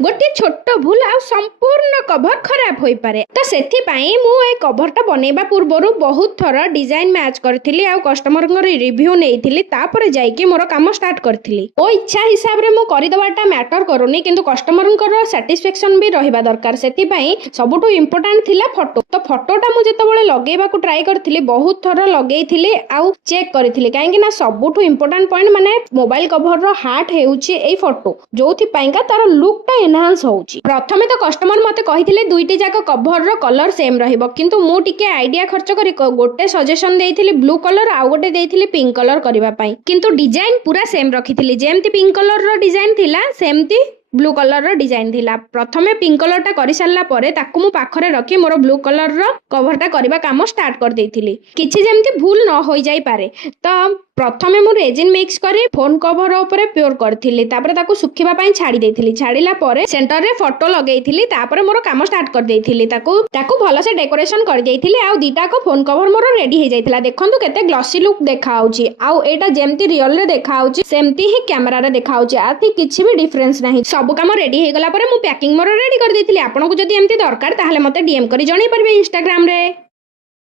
गोटे छोट भूल आ संपूर्ण कभर खराब हो पारे। तो सेथिपाई मु ए कभरटा बनैबा पूर्वरु बहुत थर डिजाइन मैच करथिली आ कस्टमर रिव्यू नेइथिली तापर जाइके मोर काम स्टार्ट करथिली। ओ इच्छा हिसाब रे मु करिदबाटा मैटर करूनी किंतु कस्टमर सैटिस्फैक्शन भी रहिबा दरकार। सेथिपाई सबुठु इंपोर्टेंट थिला फोटो। तो फोटोटा मु जेतबेले लगेबा को ट्राई करथिली बहुत थर लगेइथिली आ चेक करथिली काहेकि ना सबुठु इंपोर्टेंट पॉइंट माने मोबाइल कभर रो हार्ट हेउची एई फोटो जोथि पाइका तार लुकटा एनहांस होउची। प्रथमे तो कस्टमर मते कहिथिले दुईटी जाक कभर रो कलर सेम रहिबो किंतु मु टिके आइडिया खर्च करी गोटे सजेशन देइथिली ब्लू कलर आ गोटे देइथिली पिंक कलर करिबा पई किंतु डिजाइन पूरा सेम रखिथिली। जेमति पिंक कलर रो डिजाइन थिला सेमति ब्लू कलर रो डिजाइन थिला। प्रथमे पिंक कलर टा करि सारला परे ताकू मु पाखरे रखी मोर ब्लू कलर रो कभर टा करिबा काम स्टार्ट कर देइथिली किछि जेमति भूल न होई जाई पारे। तो प्रथमे मु रेजिन मिक्स करी फोन कभर ऊपर प्योर करथिली तापर ताकू सुखिबा पई छाडी देइथिली। छाडीला परे सेंटर रे फोटो लगेइथिली तापर मोर काम स्टार्ट कर देइथिली। ताकू भलो से डेकोरेशन कर देइथिली आ दुईटा को फोन कभर मोर रेडी हे जाइथिला। देखंतु केते ग्लॉसी लुक देखा होउची आ एटा जेमति रियल रे देखा होउची सेमति ही कैमरा रे देखा होउची आथि किछि भी डिफरेंस नाही। सब काम रेडी हे गला परे मु पैकिंग मोर रेडी कर देइथिली। आपनको जदी एमति दरकार ताहले मते डीएम करी जणाई परबे इंस्टाग्राम रे।